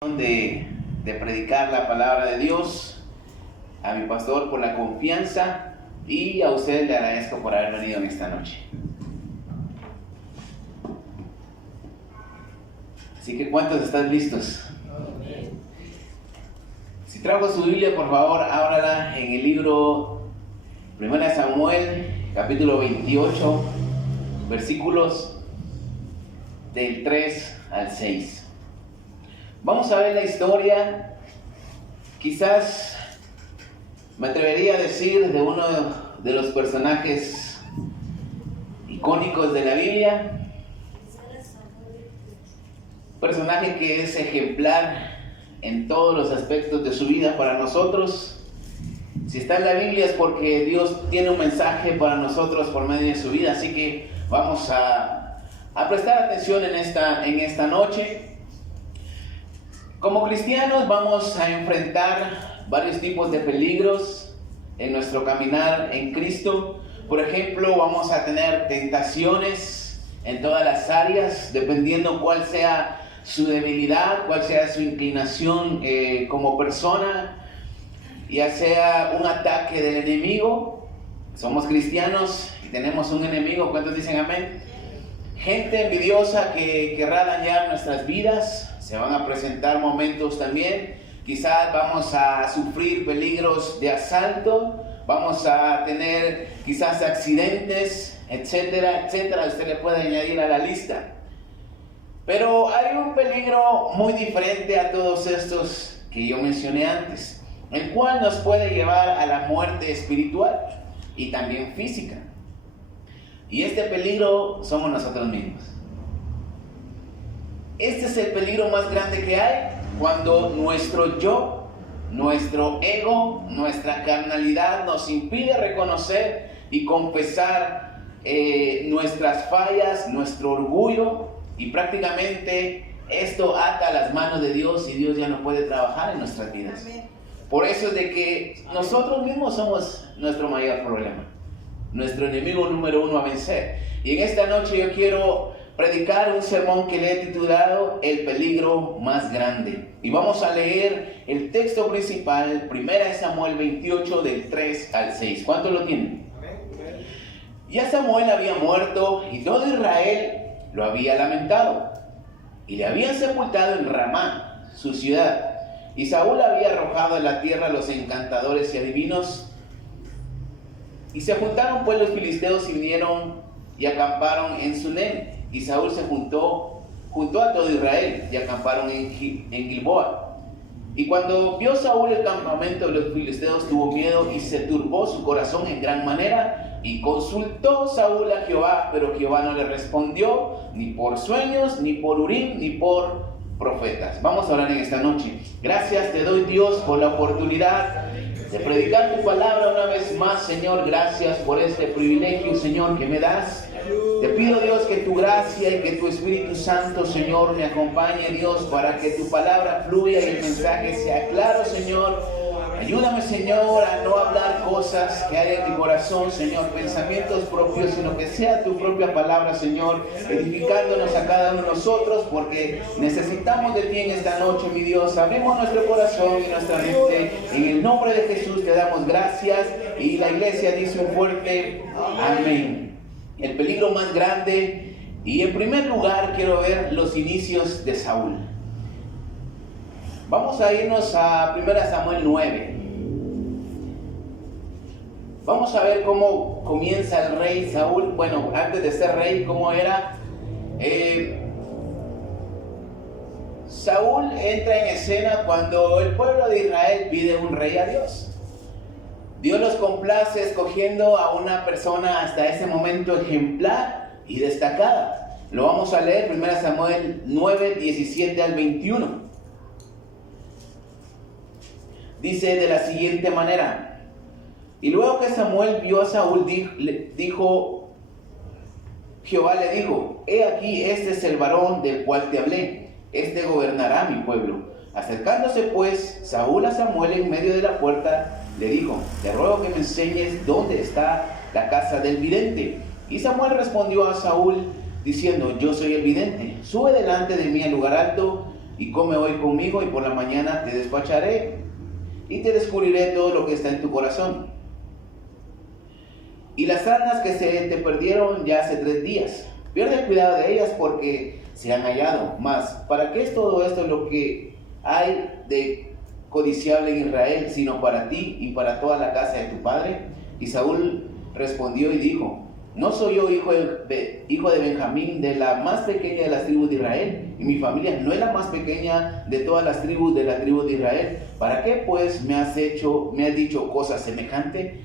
de predicar la palabra de Dios, a mi pastor por la confianza y a ustedes le agradezco por haber venido en esta noche. Así que ¿cuántos están listos? Si trajo su Biblia, por favor, ábrala en el libro 1 Samuel, capítulo 28, versículos del 3 al 6. Vamos a ver la historia, quizás me atrevería a decir, de uno de los personajes icónicos de la Biblia, personaje que es ejemplar en todos los aspectos de su vida para nosotros. Si está en la Biblia es porque Dios tiene un mensaje para nosotros por medio de su vida, así que vamos a prestar atención en esta noche. Como cristianos vamos a enfrentar varios tipos de peligros en nuestro caminar en Cristo. Por ejemplo, vamos a tener tentaciones en todas las áreas, dependiendo cuál sea su debilidad, cuál sea su inclinación como persona, ya sea un ataque del enemigo. Somos cristianos y tenemos un enemigo. ¿Cuántos dicen amén? Gente envidiosa que querrá dañar nuestras vidas. Se van a presentar momentos también, quizás vamos a sufrir peligros de asalto, vamos a tener quizás accidentes, etcétera, etcétera. Usted le puede añadir a la lista. Pero hay un peligro muy diferente a todos estos que yo mencioné antes, el cual nos puede llevar a la muerte espiritual y también física. Y este peligro somos nosotros mismos. Este es el peligro más grande que hay, cuando nuestro yo, nuestro ego, nuestra carnalidad nos impide reconocer y confesar nuestras fallas, nuestro orgullo, y prácticamente esto ata las manos de Dios y Dios ya no puede trabajar en nuestras vidas. Por eso es de que nosotros mismos somos nuestro mayor problema, nuestro enemigo número uno a vencer. Y en esta noche yo quiero predicar un sermón que le he titulado El peligro más grande. Y vamos a leer el texto principal, 1 Samuel 28, del 3 al 6. ¿Cuántos lo tienen? Ya Samuel había muerto y todo Israel lo había lamentado. Y le habían sepultado en Ramá, su ciudad. Y Saúl había arrojado en la tierra a los encantadores y adivinos. Y se juntaron pues los filisteos y vinieron y acamparon en Sunem. Y Saúl se juntó a todo Israel y acamparon en Gilboa. Y cuando vio Saúl el campamento de los filisteos, tuvo miedo y se turbó su corazón en gran manera. Y consultó Saúl a Jehová, pero Jehová no le respondió, ni por sueños, ni por Urim, ni por profetas. Vamos a orar en esta noche. Gracias te doy, Dios, por la oportunidad de predicar tu palabra una vez más, Señor. Gracias por este privilegio, Señor, que me das. Te pido, Dios, que tu gracia y que tu Espíritu Santo, Señor, me acompañe, Dios, para que tu palabra fluya y el mensaje sea claro, Señor. Ayúdame, Señor, a no hablar cosas que hay en mi corazón, Señor, pensamientos propios, sino que sea tu propia palabra, Señor, edificándonos a cada uno de nosotros, porque necesitamos de ti en esta noche, mi Dios. Abrimos nuestro corazón y nuestra mente. En el nombre de Jesús te damos gracias. Y la iglesia dice un fuerte amén. El peligro más grande. Y en primer lugar quiero ver los inicios de Saúl. Vamos a irnos a 1 Samuel 9. Vamos a ver cómo comienza el rey Saúl. Bueno, antes de ser rey, cómo era. Saúl entra en escena cuando el pueblo de Israel pide un rey a Dios. Dios los complace escogiendo a una persona hasta ese momento ejemplar y destacada. Lo vamos a leer, 1 Samuel 9, 17 al 21. Dice de la siguiente manera: y luego que Samuel vio a Saúl, Jehová le dijo: he aquí, este es el varón del cual te hablé, este gobernará mi pueblo. Acercándose pues Saúl a Samuel en medio de la puerta, le dijo: te ruego que me enseñes dónde está la casa del vidente. Y Samuel respondió a Saúl diciendo: yo soy el vidente, sube delante de mí al lugar alto. y come hoy conmigo, y por la mañana te despacharé y te descubriré todo lo que está en tu corazón. Y las asnas que se te perdieron ya hace 3 días, pierde cuidado de ellas porque se han hallado. Mas, ¿para qué es todo esto lo que hay de codiciable en Israel, sino para ti y para toda la casa de tu padre? Y Saúl respondió y dijo: ¿no soy yo hijo de Benjamín, de la más pequeña de las tribus de Israel? Y mi familia no es la más pequeña de todas las tribus de la tribu de Israel. ¿Para qué pues me has dicho cosa semejante?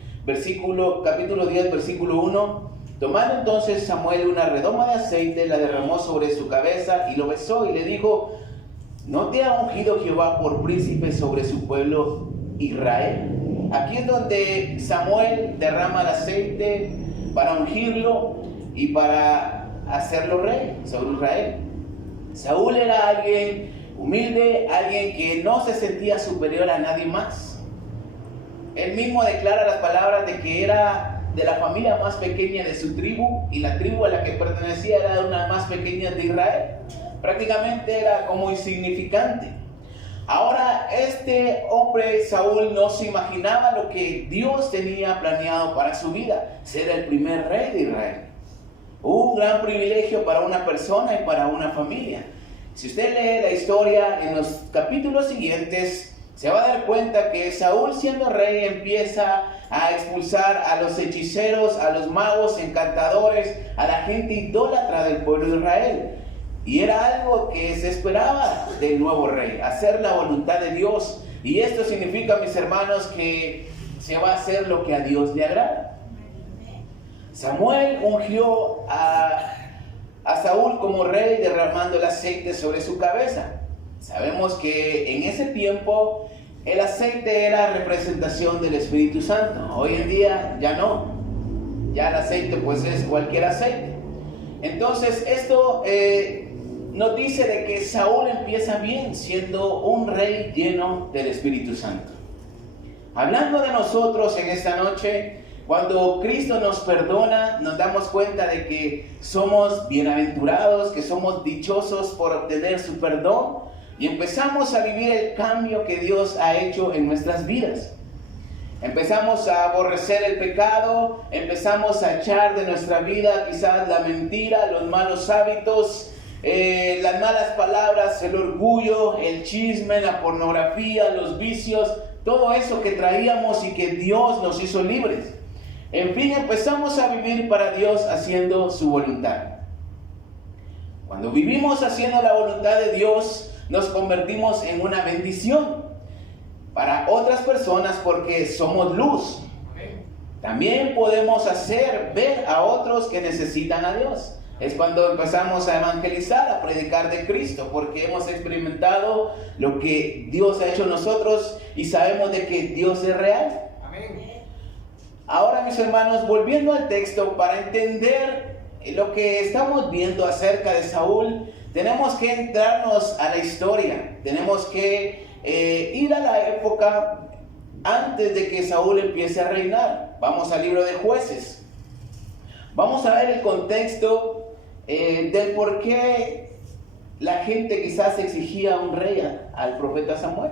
Capítulo 10, versículo 1. Tomando entonces Samuel una redoma de aceite, la derramó sobre su cabeza y lo besó y le dijo: ¿no te ha ungido Jehová por príncipe sobre su pueblo Israel? Aquí es donde Samuel derrama el aceite para ungirlo y para hacerlo rey sobre Israel. Saúl era alguien humilde, alguien que no se sentía superior a nadie más. Él mismo declara las palabras de que era de la familia más pequeña de su tribu, y la tribu a la que pertenecía era una más pequeña de Israel. Prácticamente era como insignificante. Ahora, este hombre Saúl no se imaginaba lo que Dios tenía planeado para su vida: ser el primer rey de Israel. Un gran privilegio para una persona y para una familia. Si usted lee la historia en los capítulos siguientes, se va a dar cuenta que Saúl, siendo rey, empieza a expulsar a los hechiceros, a los magos, encantadores, a la gente idólatra del pueblo de Israel. Y era algo que se esperaba del nuevo rey: hacer la voluntad de Dios. Y esto significa, mis hermanos, que se va a hacer lo que a Dios le agrada. Samuel ungió a Saúl como rey, derramando el aceite sobre su cabeza. Sabemos que en ese tiempo el aceite era representación del Espíritu Santo. Hoy en día ya no. Ya el aceite pues es cualquier aceite. Entonces esto nos dice de que Saúl empieza bien, siendo un rey lleno del Espíritu Santo. Hablando de nosotros en esta noche, cuando Cristo nos perdona, nos damos cuenta de que somos bienaventurados, que somos dichosos por obtener su perdón, y empezamos a vivir el cambio que Dios ha hecho en nuestras vidas. Empezamos a aborrecer el pecado, empezamos a echar de nuestra vida quizás la mentira, los malos hábitos, las malas palabras, el orgullo, el chisme, la pornografía, los vicios, todo eso que traíamos y que Dios nos hizo libres. En fin, empezamos a vivir para Dios haciendo su voluntad. Cuando vivimos haciendo la voluntad de Dios, nos convertimos en una bendición para otras personas porque somos luz. También podemos hacer ver a otros que necesitan a Dios. Es cuando empezamos a evangelizar, a predicar de Cristo, porque hemos experimentado lo que Dios ha hecho en nosotros y sabemos de que Dios es real. Amén. Ahora, mis hermanos, volviendo al texto, para entender lo que estamos viendo acerca de Saúl, tenemos que entrarnos a la historia. Tenemos que ir a la época antes de que Saúl empiece a reinar. Vamos al libro de Jueces. Vamos a ver el contexto del por qué la gente quizás exigía un rey al profeta Samuel.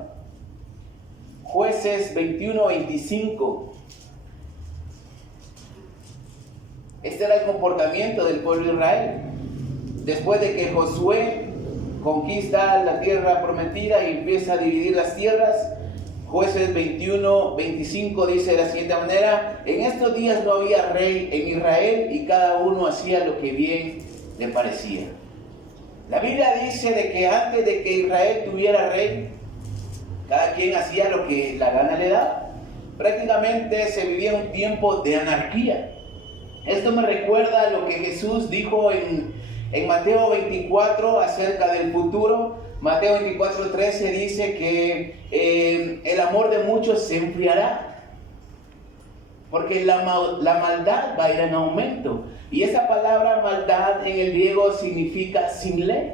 Jueces 21-25. Este era el comportamiento del pueblo de Israel. Después de que Josué conquista la tierra prometida y empieza a dividir las tierras, Jueces 21-25 dice de la siguiente manera: en estos días no había rey en Israel y cada uno hacía lo que bien le parecía. La Biblia dice de que antes de que Israel tuviera rey, cada quien hacía lo que la gana le daba. Prácticamente se vivía un tiempo de anarquía. Esto me recuerda a lo que Jesús dijo en Mateo 24 acerca del futuro. Mateo 24:13 dice que el amor de muchos se enfriará, porque la maldad va a ir en aumento. Y esa palabra maldad en el griego significa sin ley.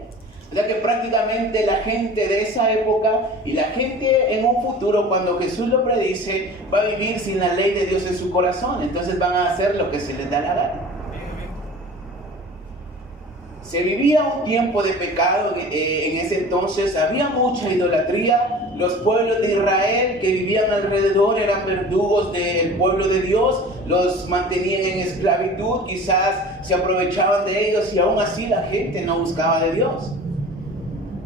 O sea que prácticamente la gente de esa época y la gente en un futuro, cuando Jesús lo predice, va a vivir sin la ley de Dios en su corazón. Entonces van a hacer lo que se les da la gana. Se vivía un tiempo de pecado en ese entonces, había mucha idolatría. Los pueblos de Israel que vivían alrededor eran verdugos del pueblo de Dios, los mantenían en esclavitud, quizás se aprovechaban de ellos y aún así la gente no buscaba de Dios.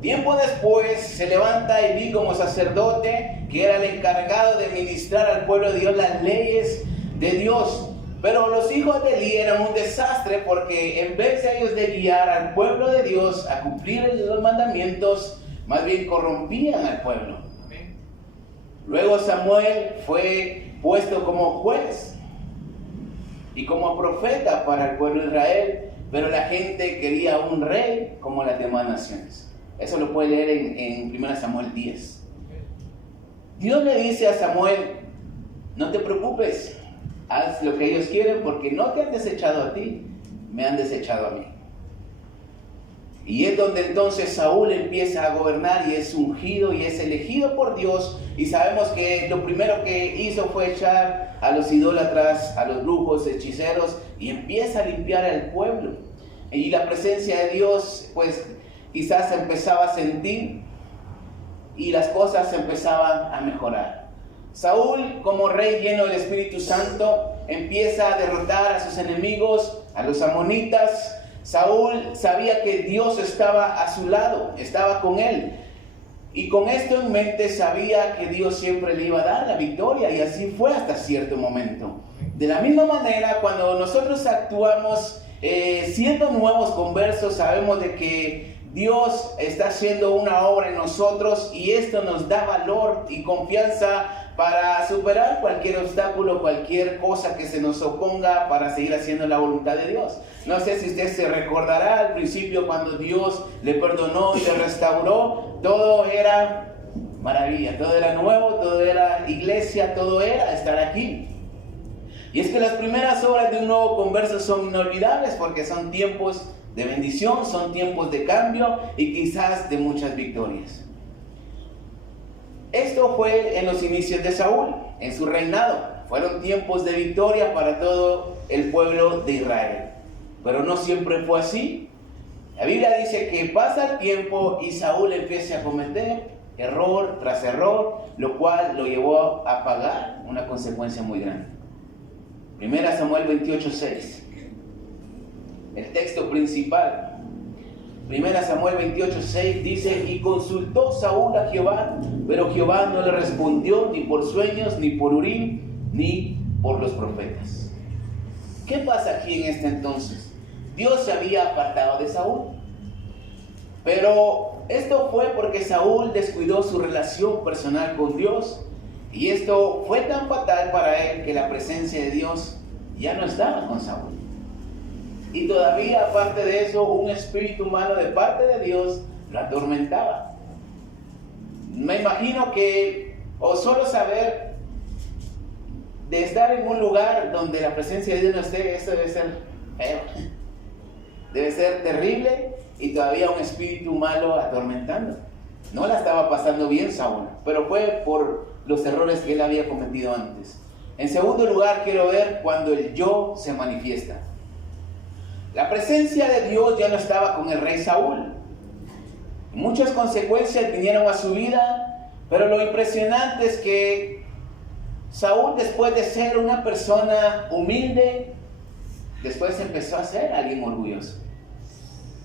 Tiempo después se levanta Elí como sacerdote, que era el encargado de ministrar al pueblo de Dios las leyes de Dios. Pero los hijos de Elí eran un desastre porque en vez de ellos de guiar al pueblo de Dios a cumplir los mandamientos, más bien corrompían al pueblo. Luego Samuel fue puesto como juez y como profeta para el pueblo de Israel, pero la gente quería un rey como las demás naciones. Eso lo puede leer en 1 Samuel 10. Dios le dice a Samuel: no te preocupes, haz lo que ellos quieren porque no te han desechado a ti, me han desechado a mí. Y es donde entonces Saúl empieza a gobernar y es ungido y es elegido por Dios. Y sabemos que lo primero que hizo fue echar a los idólatras, a los brujos, hechiceros, y empieza a limpiar al pueblo. Y la presencia de Dios, pues quizás se empezaba a sentir y las cosas se empezaban a mejorar. Saúl, como rey lleno del Espíritu Santo, empieza a derrotar a sus enemigos, a los amonitas. Saúl sabía que Dios estaba a su lado, estaba con él. Y con esto en mente sabía que Dios siempre le iba a dar la victoria, y así fue hasta cierto momento. De la misma manera, cuando nosotros actuamos siendo nuevos conversos, sabemos de que Dios está haciendo una obra en nosotros y esto nos da valor y confianza para superar cualquier obstáculo, cualquier cosa que se nos oponga para seguir haciendo la voluntad de Dios. No sé si usted se recordará al principio cuando Dios le perdonó y le restauró, todo era maravilla, todo era nuevo, todo era iglesia, todo era estar aquí. Y es que las primeras obras de un nuevo converso son inolvidables porque son tiempos de bendición, son tiempos de cambio y quizás de muchas victorias. Esto fue en los inicios de Saúl, en su reinado. Fueron tiempos de victoria para todo el pueblo de Israel. Pero no siempre fue así. La Biblia dice que pasa el tiempo y Saúl empieza a cometer error tras error, lo cual lo llevó a pagar una consecuencia muy grande. 1 Samuel 28:6. El texto principal. 1 Samuel 28:6 dice: y consultó Saúl a Jehová, pero Jehová no le respondió ni por sueños, ni por Urim, ni por los profetas. ¿Qué pasa aquí en este entonces? Dios se había apartado de Saúl, pero esto fue porque Saúl descuidó su relación personal con Dios, y esto fue tan fatal para él que la presencia de Dios ya no estaba con Saúl. Y todavía, aparte de eso, un espíritu malo de parte de Dios lo atormentaba. Me imagino que, o solo saber de estar en un lugar donde la presencia de Dios no esté, eso debe ser feo. Debe ser terrible, y todavía un espíritu malo atormentando. No la estaba pasando bien Saúl, pero fue por los errores que él había cometido antes. En segundo lugar, quiero ver cuando el yo se manifiesta. La presencia de Dios ya no estaba con el rey Saúl. Muchas consecuencias vinieron a su vida, pero lo impresionante es que Saúl, después de ser una persona humilde, después empezó a ser alguien orgulloso.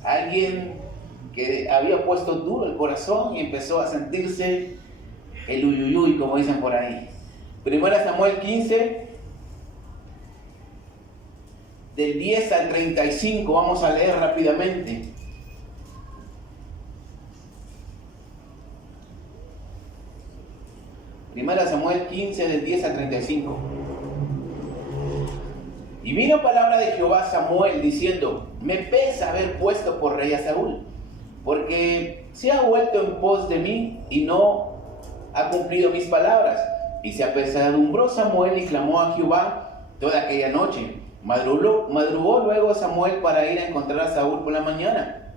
Alguien que había puesto duro el corazón y empezó a sentirse el uyuyuy, como dicen por ahí. 1 Samuel 15, del 10 al 35, vamos a leer rápidamente. Primera Samuel 15, del 10 al 35. Y vino palabra de Jehová a Samuel diciendo: me pesa haber puesto por rey a Saúl, porque se ha vuelto en pos de mí y no ha cumplido mis palabras. Y se apesadumbró Samuel y clamó a Jehová toda aquella noche. Madrugó luego Samuel para ir a encontrar a Saúl por la mañana.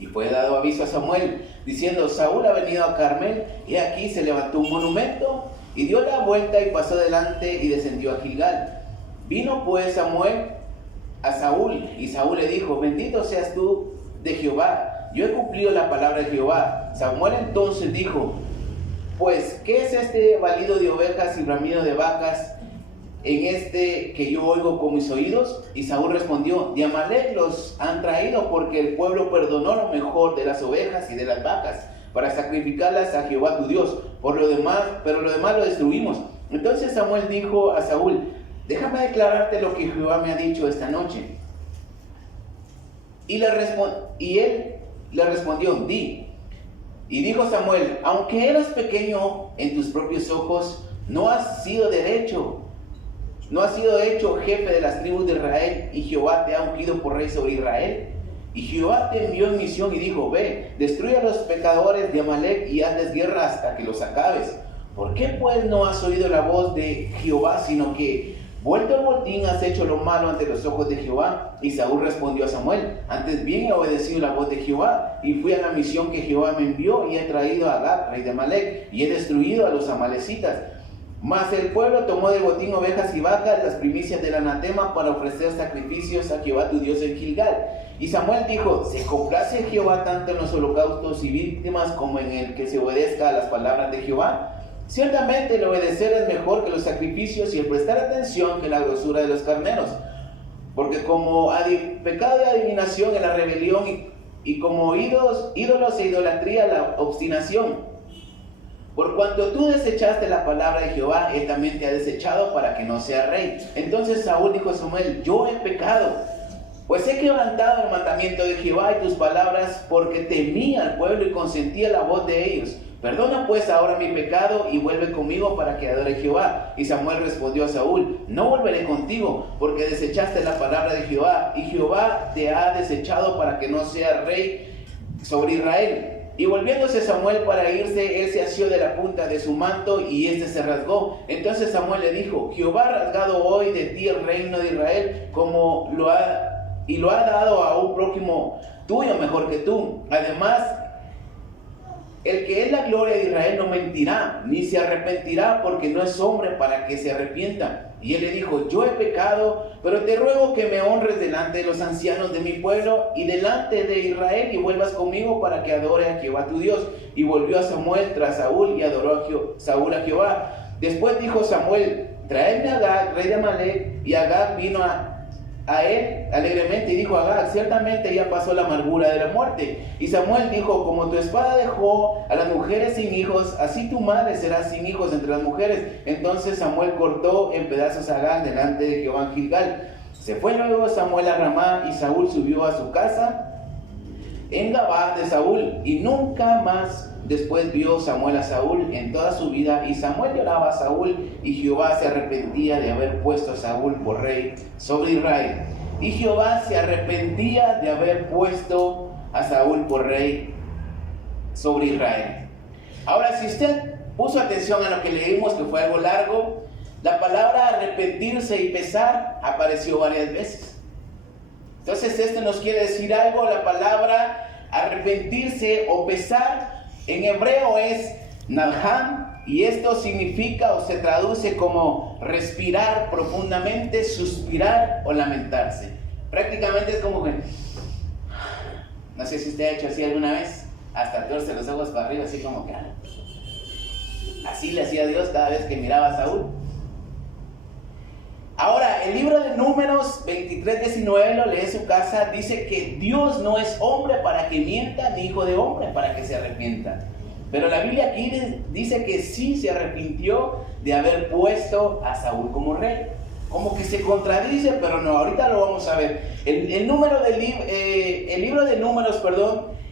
Y fue dado aviso a Samuel, diciendo: Saúl ha venido a Carmel, y aquí se levantó un monumento, y dio la vuelta y pasó delante y descendió a Gilgal. Vino pues Samuel a Saúl, y Saúl le dijo: bendito seas tú de Jehová, yo he cumplido la palabra de Jehová. Samuel entonces dijo: pues, ¿qué es este balido de ovejas y bramido de vacas en este que yo oigo con mis oídos? Y Saúl respondió: de Amalec los han traído, porque el pueblo perdonó lo mejor de las ovejas y de las vacas para sacrificarlas a Jehová tu Dios. Pero lo demás lo destruimos. Entonces Samuel dijo a Saúl: déjame declararte lo que Jehová me ha dicho esta noche. Y él le respondió: di. Y dijo Samuel: aunque eras pequeño en tus propios ojos, no has sido hecho jefe de las tribus de Israel, y Jehová te ha ungido por rey sobre Israel. Y Jehová te envió en misión y dijo: ve, destruye a los pecadores de Amalec y hazles guerra hasta que los acabes. ¿Por qué pues no has oído la voz de Jehová, sino que, vuelto al botín, has hecho lo malo ante los ojos de Jehová? Y Saúl respondió a Samuel: antes bien he obedecido la voz de Jehová, y fui a la misión que Jehová me envió, y he traído a Agag, rey de Amalec, y he destruido a los amalecitas. Mas el pueblo tomó del botín ovejas y vacas, las primicias del anatema, para ofrecer sacrificios a Jehová tu Dios en Gilgal. Y Samuel dijo: ¿se complace Jehová tanto en los holocaustos y víctimas como en el que se obedezca a las palabras de Jehová? Ciertamente el obedecer es mejor que los sacrificios, y el prestar atención que la grosura de los carneros. Porque como pecado de adivinación es la rebelión, y como ídolos e idolatría la obstinación. Por cuanto tú desechaste la palabra de Jehová, él también te ha desechado para que no seas rey. Entonces Saúl dijo a Samuel: yo he pecado, pues he quebrantado el mandamiento de Jehová y tus palabras, porque temía al pueblo y consentía la voz de ellos. Perdona pues ahora mi pecado y vuelve conmigo para que adore a Jehová. Y Samuel respondió a Saúl: no volveré contigo, porque desechaste la palabra de Jehová, y Jehová te ha desechado para que no seas rey sobre Israel. Y volviéndose Samuel para irse, él se asió de la punta de su manto, y éste se rasgó. Entonces Samuel le dijo: Jehová ha rasgado hoy de ti el reino de Israel, lo ha dado a un prójimo tuyo mejor que tú. Además, el que es la gloria de Israel no mentirá, ni se arrepentirá, porque no es hombre para que se arrepienta. Y él le dijo: yo he pecado, pero te ruego que me honres delante de los ancianos de mi pueblo y delante de Israel, y vuelvas conmigo para que adore a Jehová tu Dios. Y volvió a Samuel tras Saúl, y adoró a Saúl a Jehová. Después dijo Samuel: traedme a Agag, rey de Amalec. Y Agag vino a él alegremente, y dijo a Agag: ciertamente ya pasó la amargura de la muerte. Y Samuel dijo: como tu espada dejó a las mujeres sin hijos, así tu madre será sin hijos entre las mujeres. Entonces Samuel cortó en pedazos a Agag delante de Jehová en Gilgal. Se fue luego Samuel a Ramá, y Saúl subió a su casa en Gabá de Saúl, y nunca más después vio Samuel a Saúl en toda su vida. Y Samuel lloraba a Saúl, y Jehová se arrepentía de haber puesto a Saúl por rey sobre Israel. Y Jehová se arrepentía de haber puesto a Saúl por rey sobre Israel. Ahora, si usted puso atención a lo que leímos, que fue algo largo, la palabra arrepentirse y pesar apareció varias veces. Entonces esto nos quiere decir algo. La palabra arrepentirse o pesar en hebreo es nalham, y esto significa o se traduce como respirar profundamente, suspirar o lamentarse. Prácticamente es como que, no sé si usted ha hecho así alguna vez, hasta torce los ojos para arriba, así como que así le hacía Dios cada vez que miraba a Saúl. Ahora, el libro de Números 23:19, lo lee en su casa, dice que Dios no es hombre para que mienta, ni hijo de hombre para que se arrepienta. Pero la Biblia aquí dice que sí se arrepintió de haber puesto a Saúl como rey. Como que se contradice, pero no, ahorita lo vamos a ver. El libro de Números,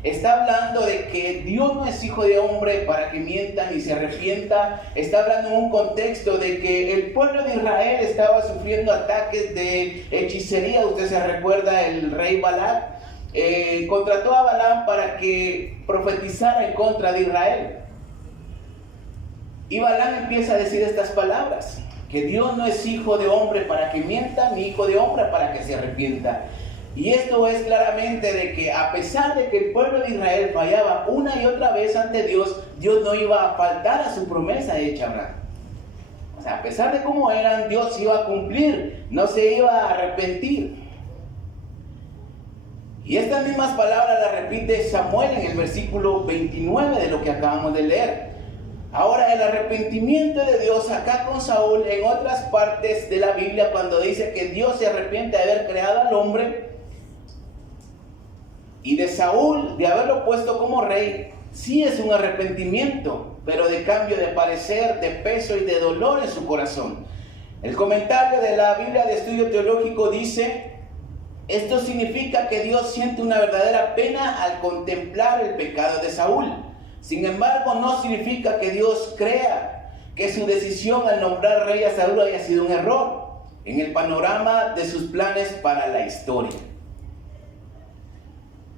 está hablando de que Dios no es hijo de hombre para que mienta ni se arrepienta. Está hablando en un contexto de que el pueblo de Israel estaba sufriendo ataques de hechicería. Usted se recuerda, el rey Balac contrató a Balaam para que profetizara en contra de Israel. Y Balaam empieza a decir estas palabras: que Dios no es hijo de hombre para que mienta, ni hijo de hombre para que se arrepienta. Y esto es claramente de que, a pesar de que el pueblo de Israel fallaba una y otra vez ante Dios, Dios no iba a faltar a su promesa hecha a Abraham. O sea, a pesar de cómo eran, Dios iba a cumplir, no se iba a arrepentir. Y estas mismas palabras las repite Samuel en el versículo 29 de lo que acabamos de leer. Ahora, el arrepentimiento de Dios acá con Saúl, en otras partes de la Biblia, cuando dice que Dios se arrepiente de haber creado al hombre y de Saúl, de haberlo puesto como rey, sí es un arrepentimiento, pero de cambio de parecer, de peso y de dolor en su corazón. El comentario de la Biblia de Estudio Teológico dice: esto significa que Dios siente una verdadera pena al contemplar el pecado de Saúl. Sin embargo, no significa que Dios crea que su decisión al nombrar rey a Saúl haya sido un error en el panorama de sus planes para la historia.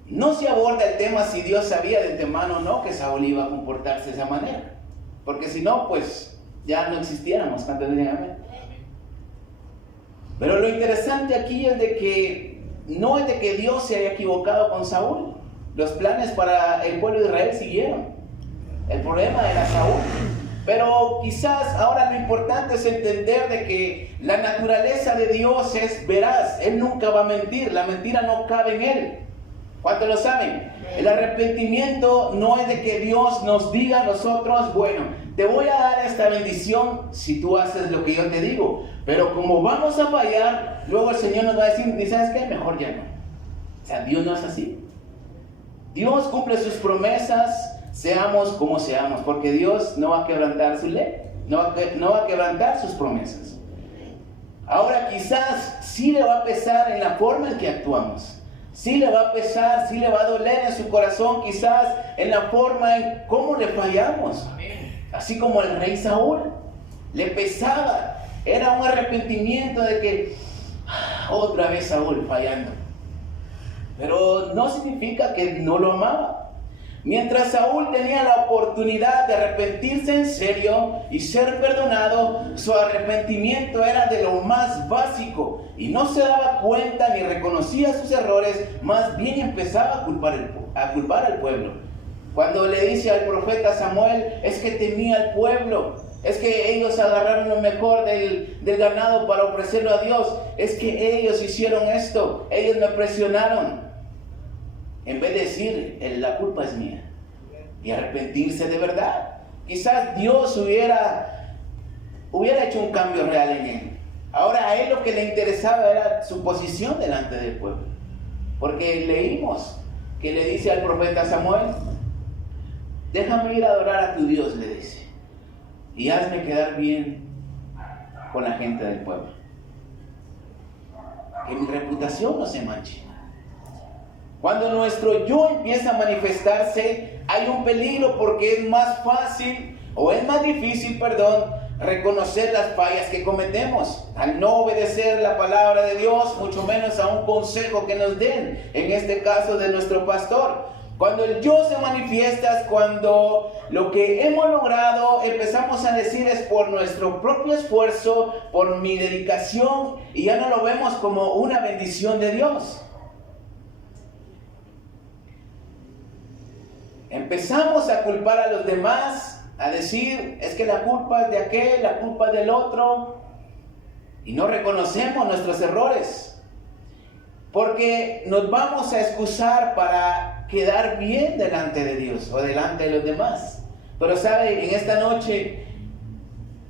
No se aborda el tema si Dios sabía de antemano o no que Saúl iba a comportarse de esa manera, porque si no, pues ya no existiéramos. ¿Cuántos dicen amén? Pero lo interesante aquí es de que no es de que Dios se haya equivocado con Saúl. Los planes para el pueblo de Israel siguieron. El problema era Saúl. Pero quizás ahora lo importante es entender de que la naturaleza de Dios es veraz. Él nunca va a mentir. La mentira no cabe en Él. ¿Cuántos lo saben? El arrepentimiento no es de que Dios nos diga a nosotros: bueno, te voy a dar esta bendición si tú haces lo que yo te digo. Pero como vamos a fallar, luego el Señor nos va a decir: ¿y sabes qué? Mejor ya no. O sea, Dios no es así. Dios cumple sus promesas, seamos como seamos, porque Dios no va a quebrantar su ley, no va a quebrantar sus promesas. Ahora quizás sí le va a pesar en la forma en que actuamos. Sí le va a pesar, sí le va a doler en su corazón, quizás en la forma en cómo le fallamos. Así como el rey Saúl le pesaba. Era un arrepentimiento de que otra vez Saúl fallando. Pero no significa que no lo amaba. Mientras Saúl tenía la oportunidad de arrepentirse en serio y ser perdonado, su arrepentimiento era de lo más básico y no se daba cuenta ni reconocía sus errores, más bien empezaba a culpar al pueblo. Cuando le dice al profeta Samuel: es que temía al pueblo, es que ellos agarraron lo mejor del ganado para ofrecerlo a Dios, es que ellos hicieron esto, ellos me presionaron. En vez de decir: la culpa es mía, y arrepentirse de verdad, quizás Dios hubiera hecho un cambio real en él. Ahora a él lo que le interesaba era su posición delante del pueblo, porque leímos que le dice al profeta Samuel: déjame ir a adorar a tu Dios, le dice, y hazme quedar bien con la gente del pueblo, que mi reputación no se manche. Cuando nuestro yo empieza a manifestarse, hay un peligro, porque es más fácil, o es más difícil, reconocer las fallas que cometemos al no obedecer la palabra de Dios, mucho menos a un consejo que nos den, en este caso de nuestro pastor. Cuando el yo se manifiesta es cuando lo que hemos logrado empezamos a decir es por nuestro propio esfuerzo, por mi dedicación, y ya no lo vemos como una bendición de Dios. Empezamos a culpar a los demás, a decir: es que la culpa es de aquel, la culpa es del otro, y no reconocemos nuestros errores, porque nos vamos a excusar para quedar bien delante de Dios o delante de los demás. Pero sabe, en esta noche,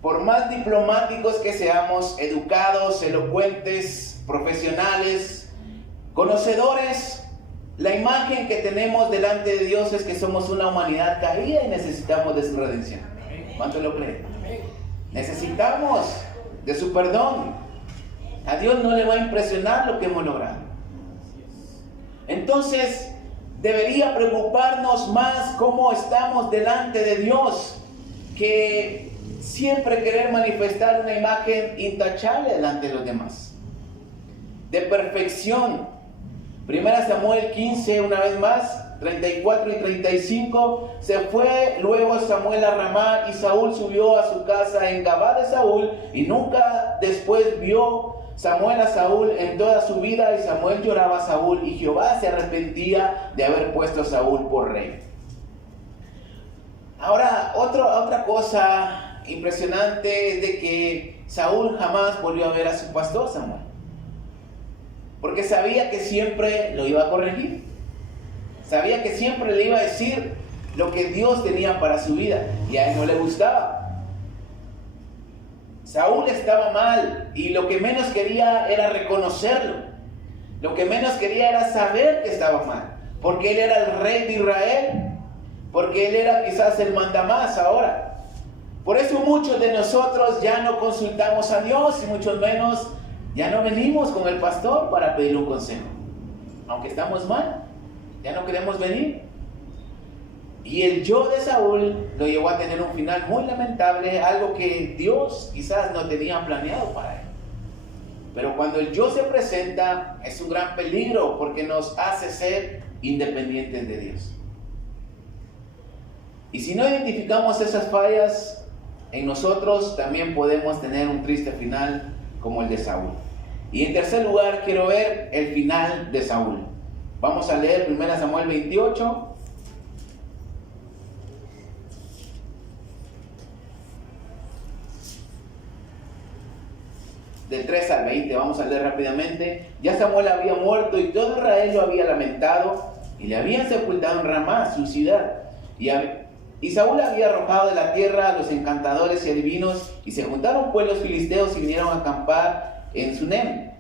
por más diplomáticos que seamos, educados, elocuentes, profesionales, conocedores, la imagen que tenemos delante de Dios es que somos una humanidad caída y necesitamos de su redención. ¿Cuánto lo creen? Necesitamos de su perdón. A Dios no le va a impresionar lo que hemos logrado. Entonces, debería preocuparnos más cómo estamos delante de Dios, que siempre querer manifestar una imagen intachable delante de los demás, de perfección. 1 Samuel 15, una vez más, 34 y 35. Se fue luego Samuel a Ramá, y Saúl subió a su casa en Gabá de Saúl, y nunca después vio Samuel a Saúl en toda su vida, y Samuel lloraba a Saúl, y Jehová se arrepentía de haber puesto a Saúl por rey. Ahora, otra cosa impresionante es de que Saúl jamás volvió a ver a su pastor Samuel. porque sabía que siempre lo iba a corregir. Sabía que siempre le iba a decir lo que Dios tenía para su vida, y a él no le gustaba. Saúl estaba mal y lo que menos quería era reconocerlo. Lo que menos quería era saber que estaba mal, porque él era el rey de Israel, porque él era quizás el mandamás ahora. Por eso muchos de nosotros ya no consultamos a Dios y mucho menos ya no venimos con el pastor para pedir un consejo. Aunque estamos mal, ya no queremos venir. Y el yo de Saúl lo llevó a tener un final muy lamentable, algo que Dios quizás no tenía planeado para él. Pero cuando el yo se presenta, es un gran peligro porque nos hace ser independientes de Dios. Y si no identificamos esas fallas en nosotros, también podemos tener un triste final como el de Saúl. Y en tercer lugar, quiero ver el final de Saúl. Vamos a leer 1 Samuel 28. Del 3 al 20, vamos a leer rápidamente. Ya Samuel había muerto y todo Israel lo había lamentado y le habían sepultado en Ramá, su ciudad. Y Saúl había arrojado de la tierra a los encantadores y adivinos, y se juntaron pueblos filisteos y vinieron a acampar en Sunem.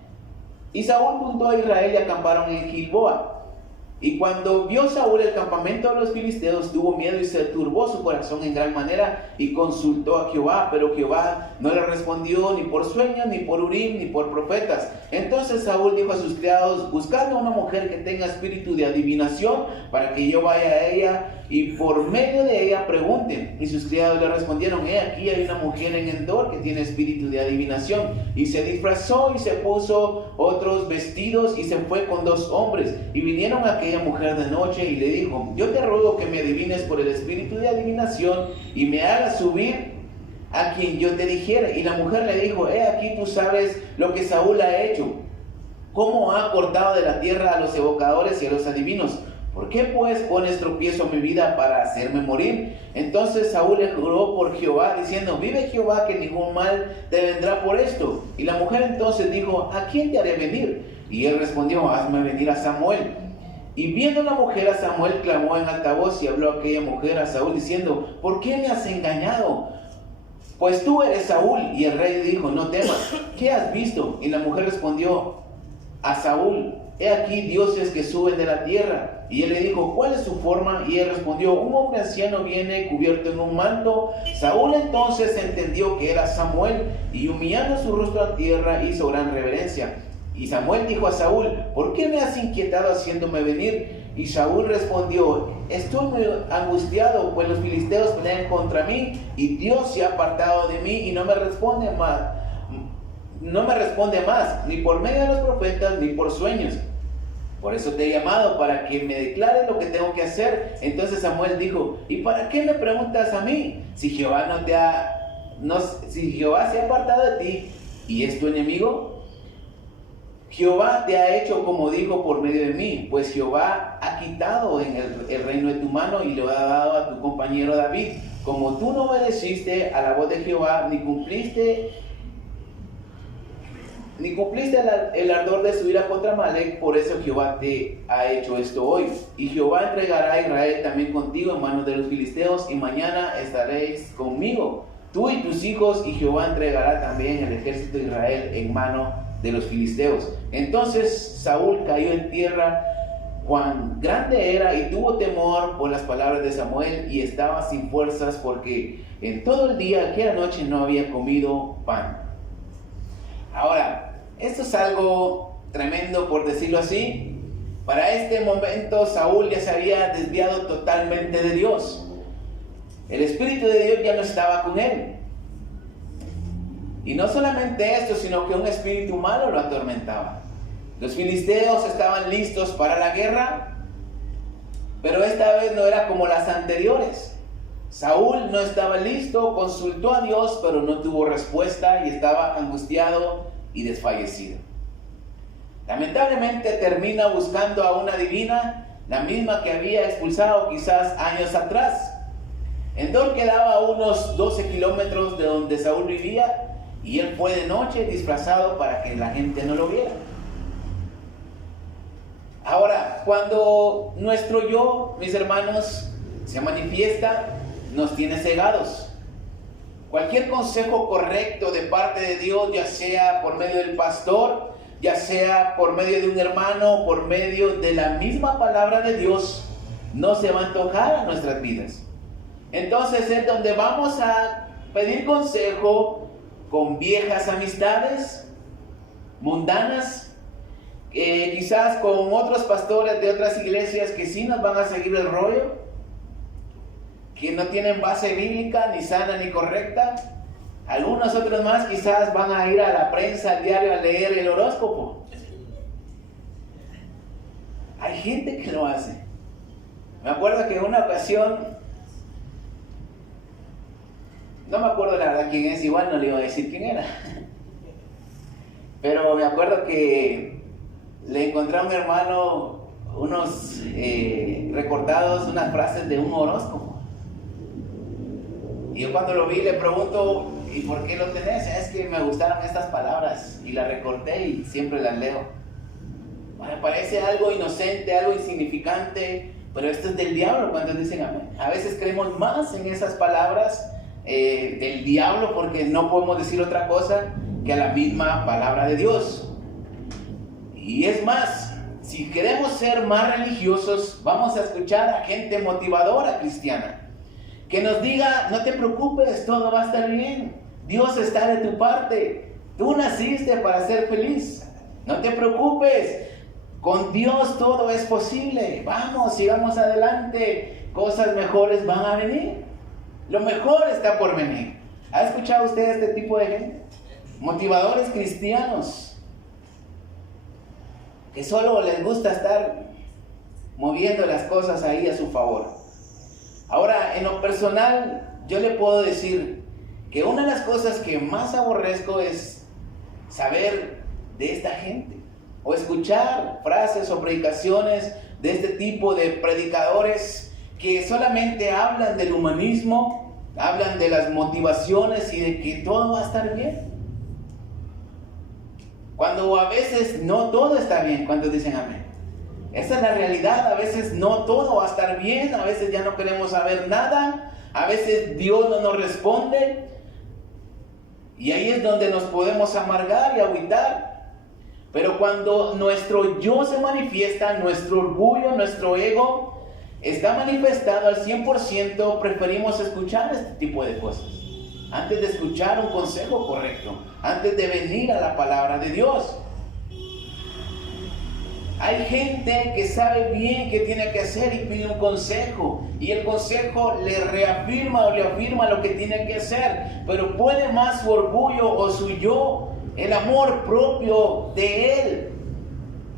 Y Saúl juntó a Israel y acamparon en Gilboa. Y cuando vio Saúl el campamento de los filisteos, tuvo miedo y se turbó su corazón en gran manera y consultó a Jehová, pero Jehová no le respondió ni por sueños, ni por Urim, ni por profetas. Entonces Saúl dijo a sus criados: buscad a una mujer que tenga espíritu de adivinación, para que yo vaya a ella y por medio de ella pregunten. Y sus criados le respondieron: he aquí hay una mujer en Endor que tiene espíritu de adivinación. Y se disfrazó y se puso otros vestidos y se fue con 2 hombres. Y vinieron a aquella mujer de noche y le dijo: yo te ruego que me adivines por el espíritu de adivinación y me hagas subir a quien yo te dijera. Y la mujer le dijo: he aquí tú sabes lo que Saúl ha hecho, cómo ha cortado de la tierra a los evocadores y a los adivinos. ¿Por qué pues pones tropiezo a mi vida para hacerme morir? Entonces Saúl le juró por Jehová, diciendo: vive Jehová, que ningún mal te vendrá por esto. Y la mujer entonces dijo: ¿a quién te haré venir? Y él respondió: hazme venir a Samuel. Y viendo la mujer a Samuel, clamó en alta voz y habló aquella mujer a Saúl diciendo: ¿por qué me has engañado? Pues tú eres Saúl. Y el rey dijo: no temas, ¿qué has visto? Y la mujer respondió a Saúl: he aquí dioses que suben de la tierra. Y él le dijo: ¿cuál es su forma? Y él respondió: un hombre anciano viene cubierto en un manto. Saúl entonces entendió que era Samuel, y humillando su rostro a tierra hizo gran reverencia. Y Samuel dijo a Saúl: ¿por qué me has inquietado haciéndome venir? Y Saúl respondió: estoy muy angustiado, pues los filisteos pelean contra mí, y Dios se ha apartado de mí y no me responde más, ni por medio de los profetas, ni por sueños. Por eso te he llamado, para que me declares lo que tengo que hacer. Entonces Samuel dijo: ¿y para qué me preguntas a mí? Si Jehová si Jehová se ha apartado de ti y es tu enemigo, Jehová te ha hecho como dijo por medio de mí, pues Jehová ha quitado el reino de tu mano y lo ha dado a tu compañero David. Como tú no obedeciste a la voz de Jehová, ni cumpliste el ardor de su ira contra Amalek, por eso Jehová te ha hecho esto hoy. Y Jehová entregará a Israel también contigo en manos de los filisteos, y mañana estaréis conmigo, tú y tus hijos, y Jehová entregará también el ejército de Israel en mano de los filisteos. Entonces Saúl cayó en tierra, cuán grande era, y tuvo temor por las palabras de Samuel, y estaba sin fuerzas, porque en todo el día, aquella noche, no había comido pan. Ahora, esto es algo tremendo, por decirlo así. Para este momento Saúl ya se había desviado totalmente de Dios. El Espíritu de Dios ya no estaba con él. Y no solamente esto, sino que un espíritu malo lo atormentaba. Los filisteos estaban listos para la guerra, pero esta vez no era como las anteriores. Saúl no estaba listo, consultó a Dios, pero no tuvo respuesta y estaba angustiado y desfallecido. Lamentablemente termina buscando a una divina, la misma que había expulsado quizás años atrás. Endor quedaba a unos 12 kilómetros de donde Saúl vivía, y él fue de noche disfrazado para que la gente no lo viera. Ahora, cuando nuestro yo, mis hermanos, se manifiesta, nos tiene cegados. Cualquier consejo correcto de parte de Dios, ya sea por medio del pastor, ya sea por medio de un hermano, por medio de la misma palabra de Dios, no se va a antojar a nuestras vidas. Entonces es donde vamos a pedir consejo con viejas amistades, mundanas, quizás con otros pastores de otras iglesias que sí nos van a seguir el rollo, que no tienen base bíblica, ni sana ni correcta. Algunos otros más quizás van a ir a la prensa, al diario, a leer el horóscopo. Hay gente que lo hace. Me acuerdo que en una ocasión, no me acuerdo la verdad quién es, igual no le iba a decir quién era. Pero me acuerdo que le encontré a un hermano unos recortados, unas frases de un horóscopo. Y yo cuando lo vi le pregunto, ¿y por qué lo tenés? Es que me gustaron estas palabras y las recorté y siempre las leo. Me parece algo inocente, algo insignificante, pero esto es del diablo. Cuando dicen amén, a veces creemos más en esas palabras del diablo, porque no podemos decir otra cosa que a la misma palabra de Dios. Y es más, si queremos ser más religiosos, vamos a escuchar a gente motivadora cristiana que nos diga: no te preocupes, todo va a estar bien, Dios está de tu parte, tú naciste para ser feliz, no te preocupes, con Dios todo es posible, vamos, sigamos adelante, cosas mejores van a venir, lo mejor está por venir. ¿Ha escuchado usted este tipo de gente? Motivadores cristianos que solo les gusta estar moviendo las cosas ahí a su favor. Ahora, en lo personal, yo le puedo decir que una de las cosas que más aborrezco es saber de esta gente, o escuchar frases o predicaciones de este tipo de predicadores que solamente hablan del humanismo, hablan de las motivaciones y de que todo va a estar bien. Cuando a veces no todo está bien, cuando dicen amén. Esa es la realidad. A veces no todo va a estar bien, a veces ya no queremos saber nada, a veces Dios no nos responde, y ahí es donde nos podemos amargar y agüitar. Pero cuando nuestro yo se manifiesta, nuestro orgullo, nuestro ego está manifestado al 100%, preferimos escuchar este tipo de cosas antes de escuchar un consejo correcto, antes de venir a la palabra de Dios. Hay gente que sabe bien qué tiene que hacer y pide un consejo, y el consejo le reafirma o le afirma lo que tiene que hacer, pero puede más su orgullo o su yo, el amor propio de él,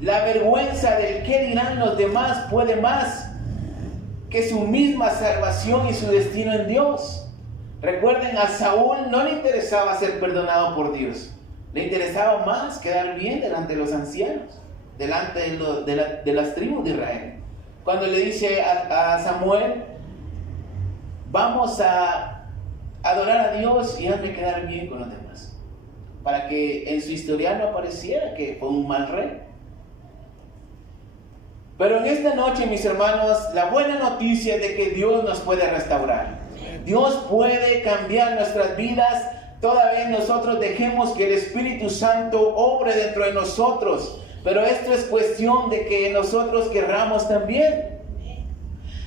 la vergüenza del qué dirán los demás, puede más que su misma salvación y su destino en Dios. Recuerden, a Saúl no le interesaba ser perdonado por Dios, le interesaba más quedar bien delante de los ancianos, delante de las tribus de Israel. Cuando le dice a Samuel: vamos a adorar a Dios y hazme quedar bien con los demás, para que en su historial no apareciera que fue un mal rey. Pero en esta noche, mis hermanos, la buena noticia es de que Dios nos puede restaurar. Dios puede cambiar nuestras vidas, toda vez nosotros dejemos que el Espíritu Santo obre dentro de nosotros. Pero esto es cuestión de que nosotros querramos también.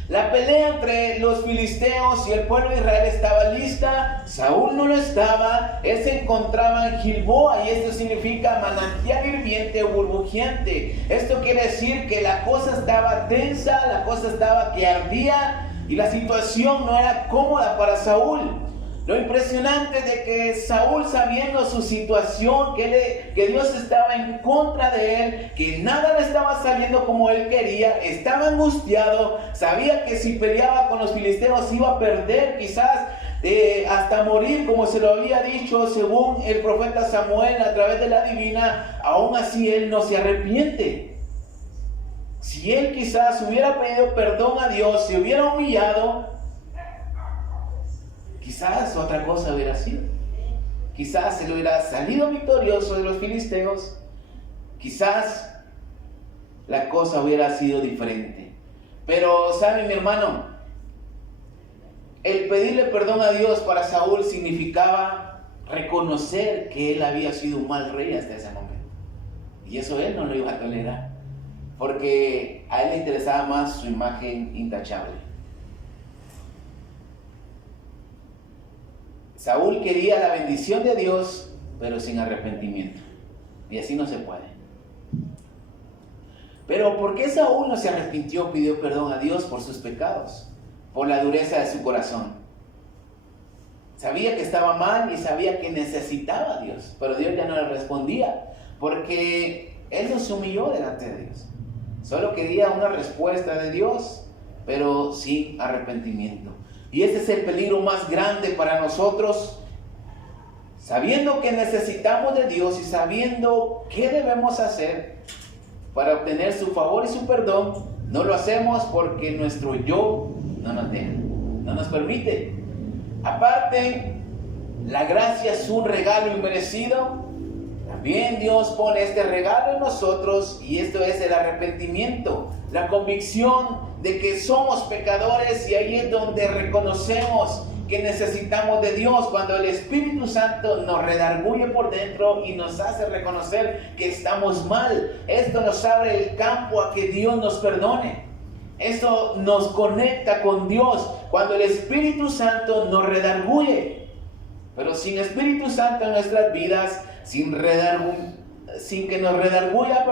La pelea entre los filisteos y el pueblo de Israel estaba lista. Saúl no lo estaba. Él se encontraba en Gilboa, y esto significa manantial hirviente o burbujeante. Esto quiere decir que la cosa estaba tensa, la cosa estaba que ardía, y la situación no era cómoda para Saúl. Lo impresionante es de que Saúl, sabiendo su situación, que Dios estaba en contra de él, que nada le estaba saliendo como él quería, estaba angustiado, sabía que si peleaba con los filisteos iba a perder, quizás hasta morir, como se lo había dicho según el profeta Samuel a través de la divina. Aún así él no se arrepiente. Si él quizás hubiera pedido perdón a Dios, se hubiera humillado, quizás otra cosa hubiera sido. Quizás él hubiera salido victorioso de los filisteos. Quizás la cosa hubiera sido diferente. Pero, ¿sabe, mi hermano? El pedirle perdón a Dios para Saúl significaba reconocer que él había sido un mal rey hasta ese momento. Y eso él no lo iba a tolerar, porque a él le interesaba más su imagen intachable. Saúl quería la bendición de Dios, pero sin arrepentimiento. Y así no se puede. Pero ¿por qué Saúl no se arrepintió, pidió perdón a Dios por sus pecados? Por la dureza de su corazón. Sabía que estaba mal y sabía que necesitaba a Dios, pero Dios ya no le respondía, porque él no se humilló delante de Dios. Solo quería una respuesta de Dios, pero sin arrepentimiento. Y ese es el peligro más grande para nosotros. Sabiendo que necesitamos de Dios y sabiendo qué debemos hacer para obtener su favor y su perdón, no lo hacemos porque nuestro yo no nos deja, no nos permite. Aparte, la gracia es un regalo inmerecido. También Dios pone este regalo en nosotros, y esto es el arrepentimiento, la convicción de que somos pecadores, y ahí es donde reconocemos que necesitamos de Dios, cuando el Espíritu Santo nos redarguye por dentro y nos hace reconocer que estamos mal. Esto nos abre el campo a que Dios nos perdone. Esto nos conecta con Dios cuando el Espíritu Santo nos redarguye. Pero sin Espíritu Santo en nuestras vidas, sin que nos redarguya,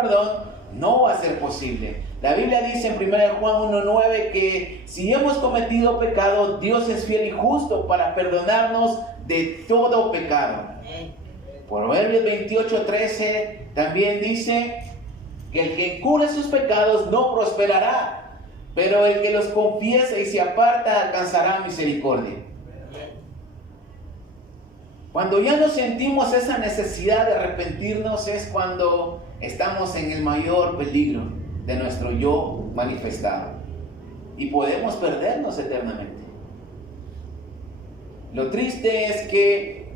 no va a ser posible. La Biblia dice en 1 Juan 1:9 que si hemos cometido pecado, Dios es fiel y justo para perdonarnos de todo pecado. Proverbios 28:13 también dice que el que cubre sus pecados no prosperará, pero el que los confiesa y se aparta alcanzará misericordia. Cuando ya no sentimos esa necesidad de arrepentirnos es cuando estamos en el mayor peligro de nuestro yo manifestado y podemos perdernos eternamente. Lo triste es que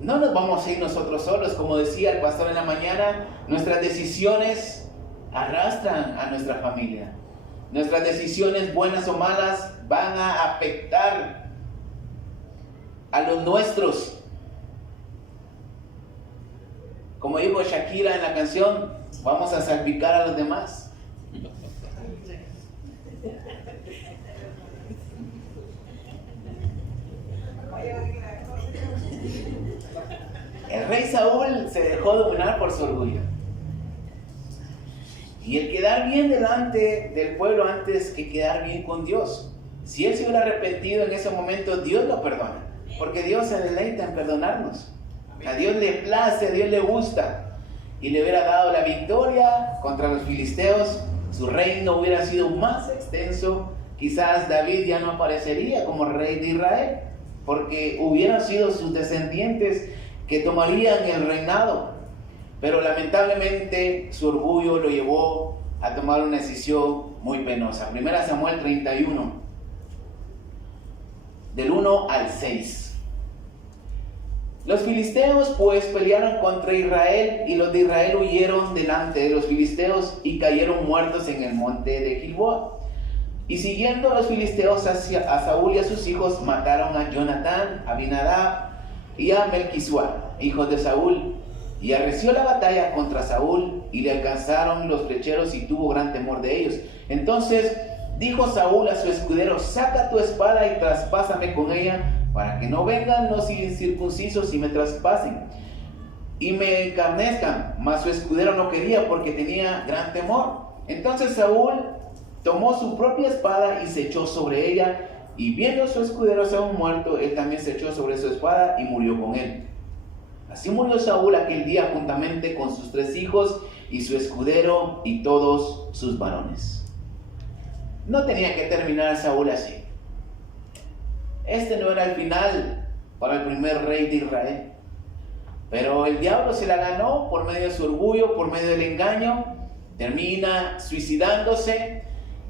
no nos vamos a ir nosotros solos, como decía el pastor en la mañana. Nuestras decisiones arrastran a nuestra familia. Nuestras decisiones, buenas o malas, van a afectar a los nuestros. Como dijo Shakira en la canción, vamos a salpicar a los demás. El rey Saúl se dejó dominar por su orgullo. Y el quedar bien delante del pueblo antes que quedar bien con Dios. Si él se hubiera arrepentido en ese momento, Dios lo perdona. Porque Dios se deleita en perdonarnos. A Dios le place, a Dios le gusta. Y le hubiera dado la victoria contra los filisteos. Su reino hubiera sido más extenso. Quizás David ya no aparecería como rey de Israel, porque hubieran sido sus descendientes que tomarían el reinado. Pero lamentablemente su orgullo lo llevó a tomar una decisión muy penosa. 1 Samuel 31, del 1 al 6. Los filisteos pues pelearon contra Israel, y los de Israel huyeron delante de los filisteos y cayeron muertos en el monte de Gilboa. Y siguiendo los filisteos a Saúl y a sus hijos, mataron a Jonatán, a Abinadab y a Melquisua, hijos de Saúl. Y arreció la batalla contra Saúl, y le alcanzaron los flecheros, y tuvo gran temor de ellos. Entonces dijo Saúl a su escudero: saca tu espada y traspásame con ella, para que no vengan los incircuncisos y me traspasen y me encarnezcan. Mas su escudero no quería, porque tenía gran temor. Entonces Saúl tomó su propia espada y se echó sobre ella, y viendo a su escudero aún muerto, él también se echó sobre su espada y murió con él. Así murió Saúl aquel día juntamente con sus 3 hijos y su escudero y todos sus varones. No tenía que terminar Saúl así. Este no era el final para el primer rey de Israel. Pero el diablo se la ganó por medio de su orgullo, por medio del engaño. Termina suicidándose,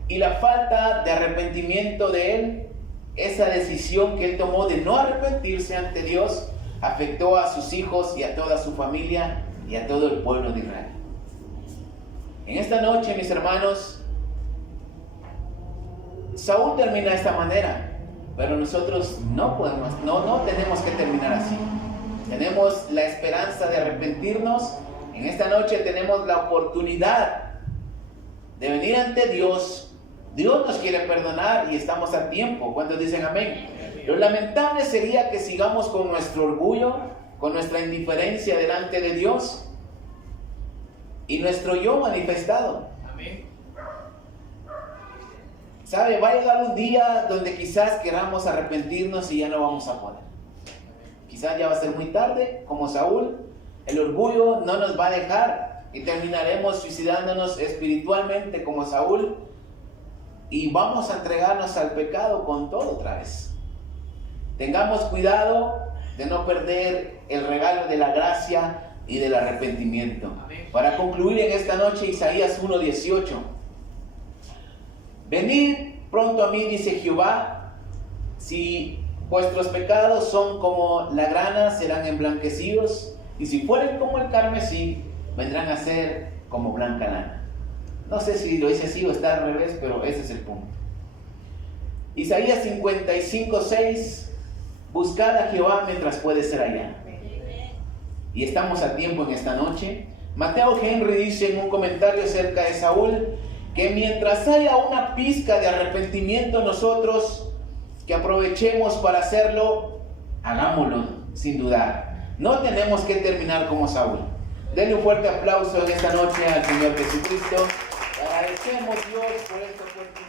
y la falta de arrepentimiento de él, esa decisión que él tomó de no arrepentirse ante Dios, afectó a sus hijos y a toda su familia y a todo el pueblo de Israel. En esta noche, mis hermanos, Saúl termina de esta manera, pero nosotros no tenemos que terminar así. Tenemos la esperanza de arrepentirnos. En esta noche tenemos la oportunidad de venir ante Dios. Dios nos quiere perdonar y estamos a tiempo. ¿Cuántos dicen amén? Lo lamentable sería que sigamos con nuestro orgullo, con nuestra indiferencia delante de Dios y nuestro yo manifestado. Amén. ¿Sabe? Va a llegar un día donde quizás queramos arrepentirnos y ya no vamos a poder. Quizás ya va a ser muy tarde, como Saúl. El orgullo no nos va a dejar y terminaremos suicidándonos espiritualmente como Saúl y vamos a entregarnos al pecado con todo otra vez. Tengamos cuidado de no perder el regalo de la gracia y del arrepentimiento. Amén. Para concluir en esta noche, Isaías 1:18. Venid pronto a mí, dice Jehová, si vuestros pecados son como la grana, serán emblanquecidos, y si fueren como el carmesí, vendrán a ser como blanca lana. No sé si lo dice así o está al revés, pero ese es el punto. Isaías 55:6. Buscad a Jehová mientras puede ser hallado. Y estamos a tiempo en esta noche. Mateo Henry dice en un comentario acerca de Saúl que mientras haya una pizca de arrepentimiento nosotros, que aprovechemos para hacerlo, hagámoslo sin dudar. No tenemos que terminar como Saúl. Denle un fuerte aplauso en esta noche al Señor Jesucristo. Agradecemos, Dios, por esta oportunidad.